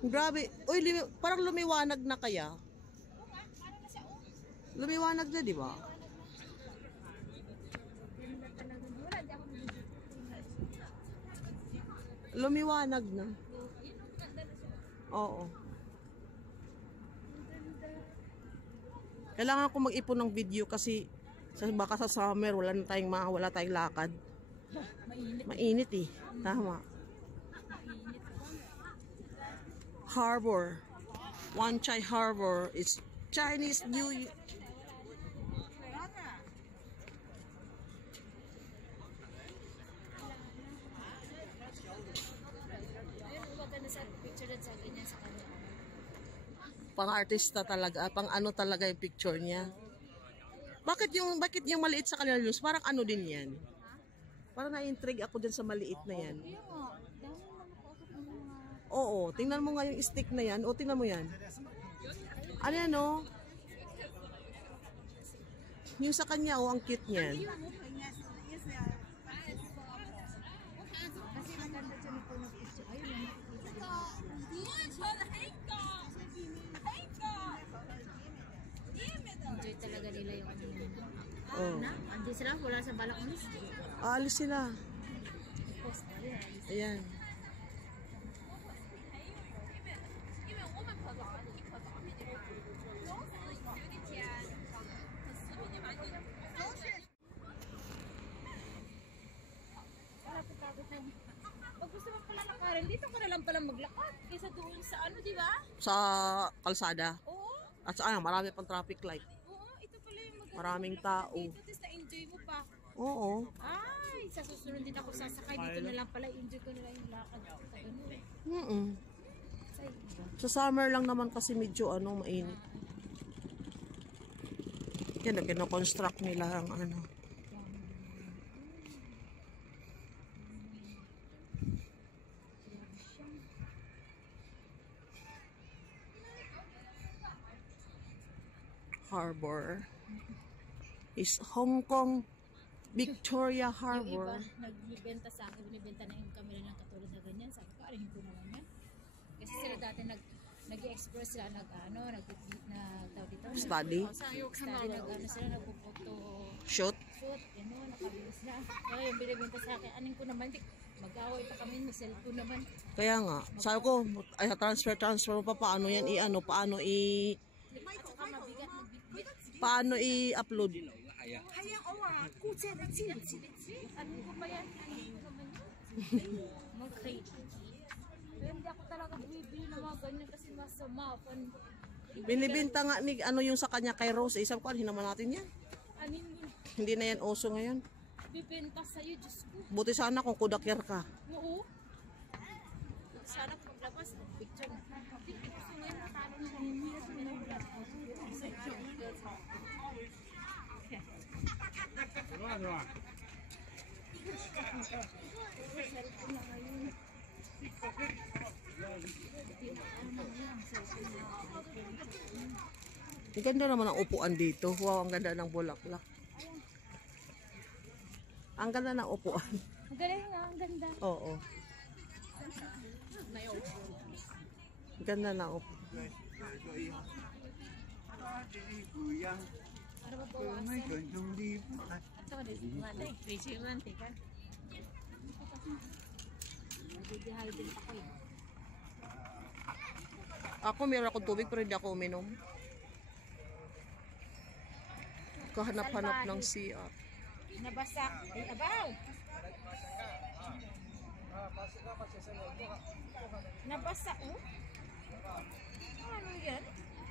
Grabe. Uy, parang lumiwanag na kaya. Oo nga, parang na siya, oh. Lumiwanag na, di ba? Ganda talaga. Wala, di ako Lumiwanag na. yun, ganda na siya. Oo. Kailangan ko mag-ipon ng video kasi baka sa summer wala tayong lakad. Mainit. Mainit eh. Tama. Mainit. Harbor. Wan Chai Harbor. It's Chinese New Year. Ayun, maganda sa picture na sa ganyan sa kanya. Pang-artista talaga. Pang-ano talaga yung picture niya. Bakit yung maliit sa kanila news? Parang ano din yan? Parang na-intrigue ako dyan sa maliit na yan. Kaya nga, dahil naman nakausap ng mga... Oo, tingnan mo nga yung stick na yan. O, tingnan mo yan. Ano yan, o? Yung sa kanya, o, ang cute niyan. Kasi maganda siya nito ng picture. Ayun, yung nakikita. Enjoy talaga nila yung ano yun. Oh. Andi sila, wala sa balak ulis. Aalis sila. Post na rin. Ayan. Tapos na. Pag gusto mo pala lakarin, dito ka na lang pala maglakad. Kaysa doon sa ano, di ba? Sa kalsada. Oo. At sa marami pang traffic light. Oo, ito pala yung maganda. Maraming tao. Dito, tapos na-enjoy mo pa. Oo. Ay, sa susunod din ako sasakay. Dito na lang pala, enjoy ko na lang yung lakad. Sa ganun. Mm-mm. Sa iba. Sa summer lang naman kasi medyo mainit. Yan, kino-construct nila ang ano. Harbor is Hong Kong Victoria Yung iba, Harbor. nagbibenta sa akin, binibenta na yung camera ng katulad na ganyan. Sabi ko, arihin ko naman yan. Kasi sila dati nag-express sila, tawag dito. Study? Study, sila, nagpupoto. Shoot. Shoot, nakabilis na. Kaya yung binibenta sa akin, anin ko naman, mag-away pa kami, may cellphone naman. Kaya nga, sabi ko, ay transfer mo pa, paano yan At saka mabigat, paano i-upload? ano ko pa yan? Ano ko naman yun? Mag-trade. Pero hindi ako talaga bumibili ng mga ganyan kasi masama. Binibenta nga ni yung sa kanya kay Rose. Sabi ko, naman natin yan. Anin mo na, Hindi na yan uso ngayon. bibenta sa'yo, Diyos ko. Buti sana kung kudakyar ka. Oo. Sana paglabas, picture na. Gusto ngayon natalo ng hinihiras mo na wala. Ang ganda naman ang upuan dito. Wow, ang ganda ng bulaklak. Ang ganda ng upuan. Ang galing nga, ang ganda. Oo. Ang ganda ng upuan. Para mabawasan. Ito ka din, manay. Crazy romantic, ha? Nag-dehydrate ako eh. Ako meron akong tubig pero hindi ako uminom. Kahanap-hanap ng CR. Nabasa. Ay, abaw! Nabasa, oh? Ano yan?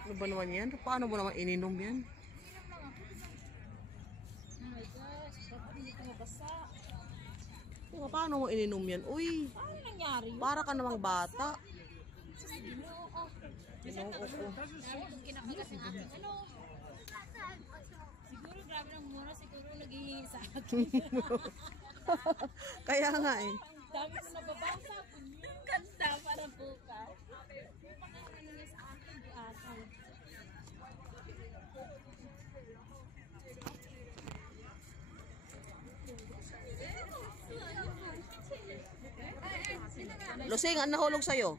Ano ba naman yan? Paano mo naman ininom yan? Oh my gosh, dapat hindi ko mabasa. Paano mo ininom yan? Uy, Paano nangyari yun? para ka namang bata. Ginoo. Ginoo ko. Dahil kinakagat ng aking ano. Siguro grabe ng mura, siguro naghihingi sa akin. Kaya nga eh. Ang dami ko nababasa. Ang ganda para bukas. Ano niya sa akin, di ata. Lusing, ang nahulog sa'yo?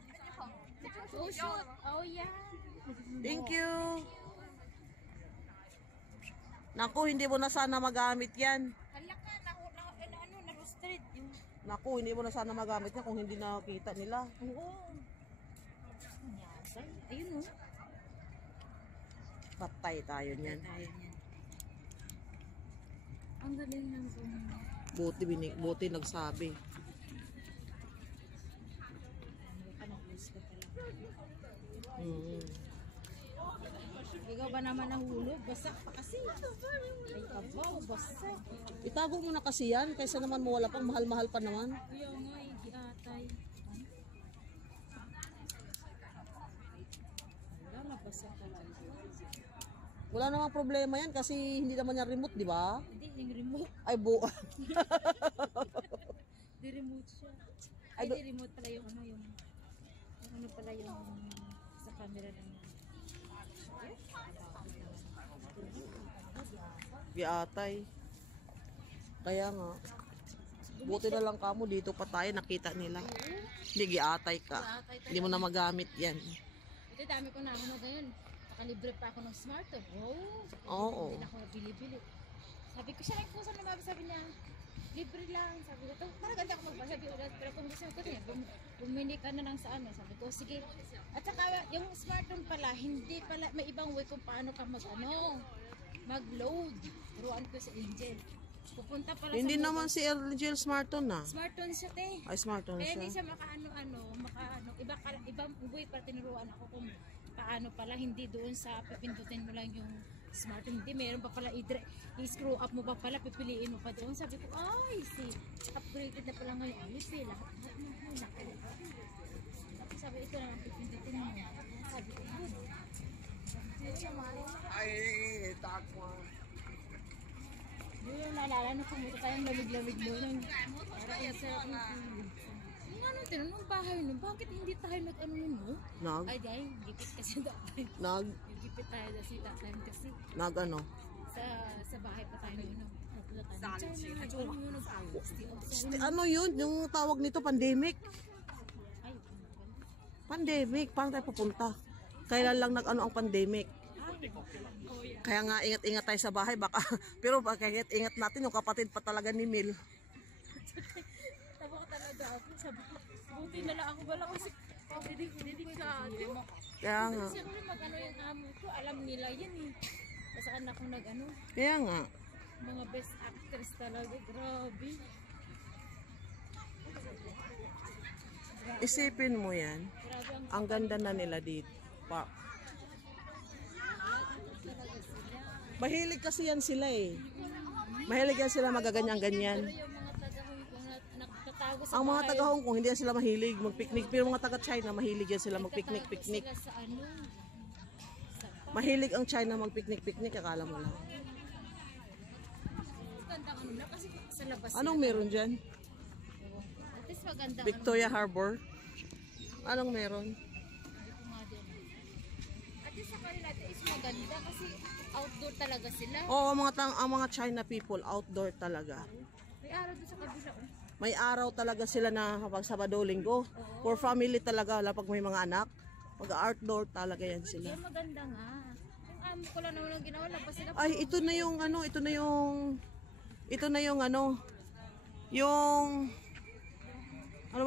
Oh, shoot. Oh, yeah. Thank you. Naku, hindi mo na sana magamit yan. Hala ka, na-roasted. Yung... Naku, hindi mo na sana magamit yan kung hindi nakita nila. Oo. Nyasay. Ayun, oh. Patay tayo niyan. Tayo niyan. Ang galing ng Buti nagsabi. Ikaw ba naman nahulog? Basak pa kasi. Ay, abaw, basak. Itago mo na kasi yan, kaysa naman mawala pang mahal-mahal pa naman. Kuya nga, giatay. Wala, nabasak talaga. Wala namang problema yan kasi hindi naman yan remote, di ba? Hindi, yung remote. Ay, Di remote siya. Ay, Ay, di remote pala yung yung ano pala yung sa camera ng giatay. Kaya nga. Buti na lang kamo dito pa tayo nakita nila. Hindi giatay ka. Hindi mo na magamit yan. Ito dami ko na ako ngayon. Nakalibre pa ako ng smartphone. Oo. Hindi na ako bili-bili. Sabi ko siya nagpusa na sabi niya, libre lang. Sabi ko, parang ganda ako magbasa. Sabi ko, pero kung gusto ko niya, bumili ka na lang sa ano. Sabi ko, sige. At saka yung smartphone pala, hindi pala, may ibang way kung paano ka mag-load. Turuan ko sa Angel. Pupunta pala Hindi sa naman si Angel Smarton na. smartphone siya, te. Ay, Smarton Kaya hindi siya. siya ibang way para tinuruan ako kung paano pala, hindi doon sa pipindutin mo lang yung smartphone. Hindi, meron pa pala i-screw up mo pa pala, pipiliin mo pa doon. Sabi ko, ay, upgraded na pala ngayon. Ayos eh, lahat na. Tapos sabi, ito lang ang pipindutin mo. Sabi ko, good. Ay, tak mo. Doon yung naalala na pumunta tayong lamig-lamig doon. Para isa yung ano, tinanong bahay nun, bakit hindi tayo nag-ano nun, no? Nag? Ay, dahil, gipit kasi that time. Nag? Tayo kasi that time kasi. Nag ano? Sa bahay pa tayo nun. Ano yun? Yung tawag nito, pandemic. Ay, Pandemic. Paano tayo pupunta? Kailan lang nag-ano ang pandemic? Kaya nga ingat-ingat tayo sa bahay baka pero baka ingat natin yung kapatid pa talaga ni Mil. tabo ko talaga ako. Sabi ko, buti na lang ako wala kasi delikado. Kaya nga. Siyempre mag-ano yung amo ko, alam nila yan eh. Saan ako nag-ano, Kaya nga. mga best actress talaga, grabe. Isipin mo yan. Grabe ang Ang ganda na nila dito. talaga sila. Mahilig kasi yan sila eh. Mahilig yan sila magaganyan-ganyan. Pero yung mga taga-Hong Kong na nagtatago sa Ang mga bahay, taga Hong Kong hindi yan sila mahilig mag-picnic. Pero mga taga China mahilig yan sila mag-picnic-picnic. sila sa ano, Mahilig ang China mag-picnic-picnic. Akala mo lang. magandang ano na kasi sa labas. Anong meron dyan? At least magandang Victoria Harbor? Anong meron? At least sa kanila is maganda kasi outdoor talaga sila. Oo, ang mga China people outdoor talaga. May araw doon sa kabila. Oh. May araw talaga sila na kapag Sabado, Linggo. For family talaga, wala pag may mga anak. Mag-outdoor talaga yan sila. Yung maganda nga. Yung amo ko lang naman ang ginawa, labas sila. Ay, ito na yung ano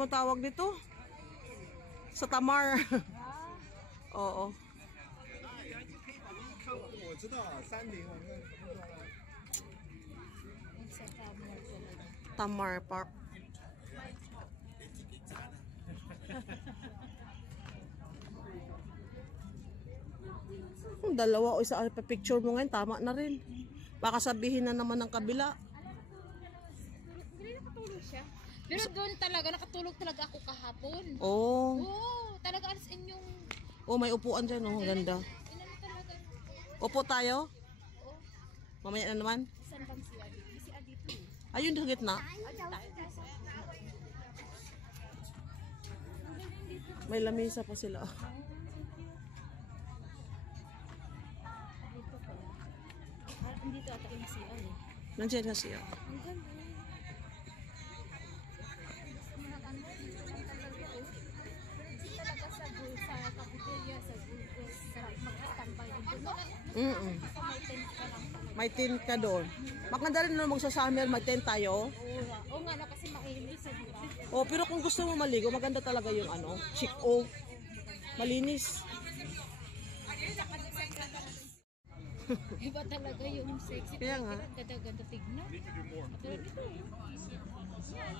man tawag dito? Sa Tamar. Oo. 我知道30我们 Yung sa camera talaga. Tamar Park. Kung dalawa o isa pa picture mo ngayon, tama na rin. Baka sabihin na naman ng kabila. Hindi nakatulog siya. Pero doon talaga, nakatulog talaga ako kahapon. Oh. Oo, talaga as in yung, Oh, may upuan dyan. Oh, ang ganda. inano talaga. Upo tayo. Oo, Mamaya na naman. saan bang si Adi? Si Adi po. Ayun, sa gitna. May lamesa pa sila. Dito pala. Dito ata yung si Adi. Nandiyan na siya. Ang ganda. Hindi talaga sa bulsa Mm-mm. Basta may tent ka lang. May tent ka doon. Maganda rin naman magsa-summer, may tent tayo. Oo nga, no, kasi mainit sa diba? Oh, pero kung gusto mo maligo, maganda talaga yung ano, chick-o. Malinis. Iba talaga yung sexy. Kaya nga. Ganda-ganda tignan. Katulad nito. Yan.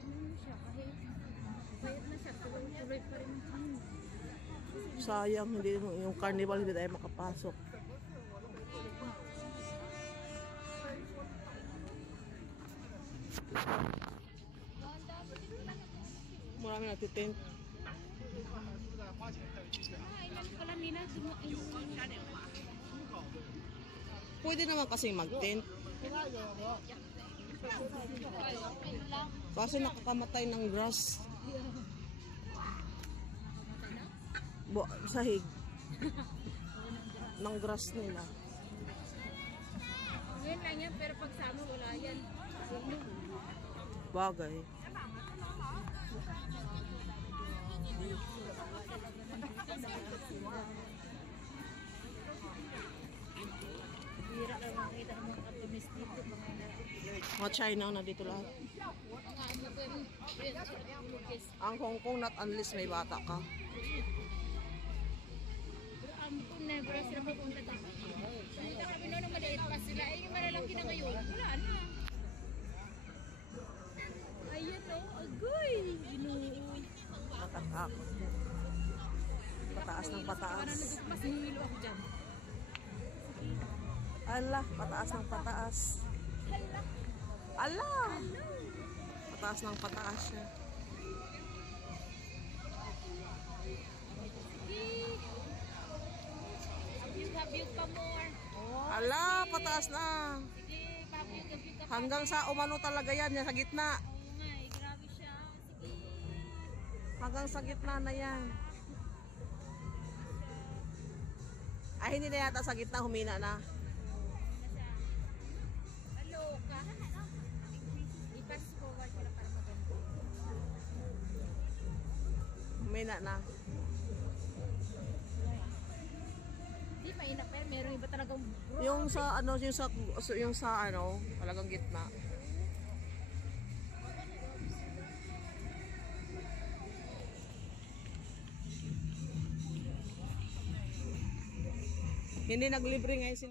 Tignan mo siya kahit bayad na siya. Tuloy pa rin. Sayang, hindi yung carnival hindi tayo makapasok. Marami nagtitent. Ilan pala nila dumain. Pwede naman kasing mag-tent. Kasi nakakamatay ng grass. Sahig. ng grass nila. Ngayon lang yan, pero pag sama wala yan. Bagay. Bira lang makita ng mga katumis dito. Mga China na dito lahat. Mga ano ko yung Ang Hong Kong not unless may bata ka. pero ampun na, pero sila pupunta dito. Pumunta kami noon ng maliit pa sila. Eh, yung malalaki na ngayon, wala na. Ayan o, agoy! Inuun. Pataas. Pataas ng pataas. Parang nadugmas, hihilo ako dyan. Ala, pataas ng pataas. Ala! Pataas ng pataas siya. Habit pa more. Ala, pataas na. Sige, habit ka pa. Hanggang sa umano talaga yan, yan sa gitna. Oo nga eh, grabe siya. Sige. Hanggang sa gitna na yan. Ay, hindi na yata sa gitna, humina na. Hello ka. I-pass forward ko lang para maganda. Humina na. Hindi mainak pero meron iba talagang Yung sa ano, yung sa ano, talagang gitna. Hindi naglibre ngayon si